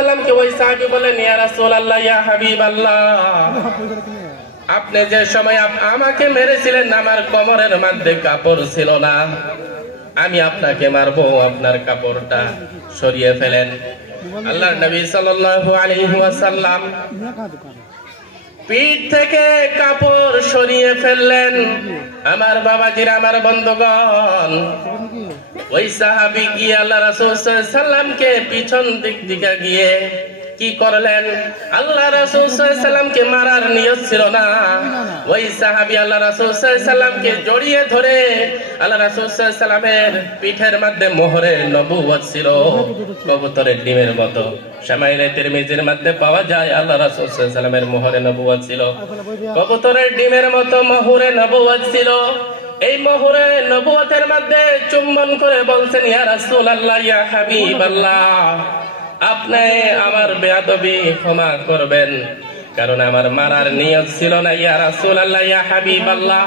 সাল্লামকে ওই সাহাবী বলেন, ইয়া রাসূলুল্লাহ, ইয়া হাবিবাল্লাহ, আপনি যে সময় আমাকে মেরেছিলেন আমার কোমরের মধ্যে কাপড় ছিল না, আমি আপনাকে মারবো, আপনার কাপড়টা সরিয়ে ফেলেন। আল্লাহর নবী সাল্লাল্লাহু আলাইহি ওয়াসাল্লাম পিঠ থেকে কাপড় সরিয়ে ফেললেন। আমার বাবাজিরা, আমার বন্ধুগণ, ওই সাহাবী গিয়ে আল্লাহ রাসূল সাল্লাল্লাহু আলাইহি সাল্লামকে পিছন দিক থেকে গিয়ে কি করলেন? আল্লাহ রাসূল সাল্লাল্লাহু আলাইহি সাল্লামকে মারার নিয়ত ছিল না। ওই সাহাবী আল্লাহ রাসূল সাল্লাল্লাহু আলাইহি সাল্লামকে জড়িয়ে ধরে আল্লাহ রাসূল সাল্লাল্লাহু আলাইহি সাল্লামের পিঠের মধ্যে মোহরে নবুয়ত ছিল, কবুতরের ডিমের মতো। শামাইলে তিরমিজির মধ্যে পাওয়া যায় আল্লাহ রাসূল সাল্লাল্লাহু আলাইহি সাল্লামের মোহরে নবুয়ত ছিল, কবুতরের ডিমের মতো মোহরে নবুয়ত ছিল। এই মোহরে নবুয়তের মধ্যে চুম্বন করে বলছেন, ইয়া রাসূলুল্লাহ, ইয়া হাবিবাল্লাহ, আপনি আমার বেয়াদবি ক্ষমা করবেন, কারণ আমার মারার নিয়ত ছিল না। ইয়া রাসূলুল্লাহ, ইয়া হাবিবাল্লাহ,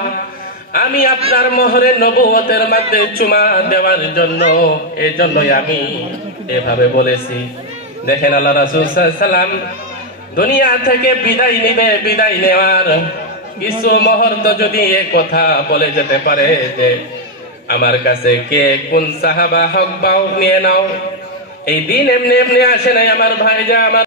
আমি আপনার মোহরে নবুয়তের মধ্যে চুমা দেওয়ার জন্য, এই জন্যই আমি এভাবে বলেছি। দেখেন, আল্লাহ রাসূল সাল্লাল্লাহু আলাইহি সাল্লাম দুনিয়া থেকে বিদায় নিবে, বিদায় নেওয়ার কিছু মুহূর্ত যদি এ কথা বলে যেতে পারে যে আমার কাছে কে কোন সাহাবা হক বাও নিয়ে নাও, এই দিন এমনি এমনি আসে নাই আমার ভাই, যা আমার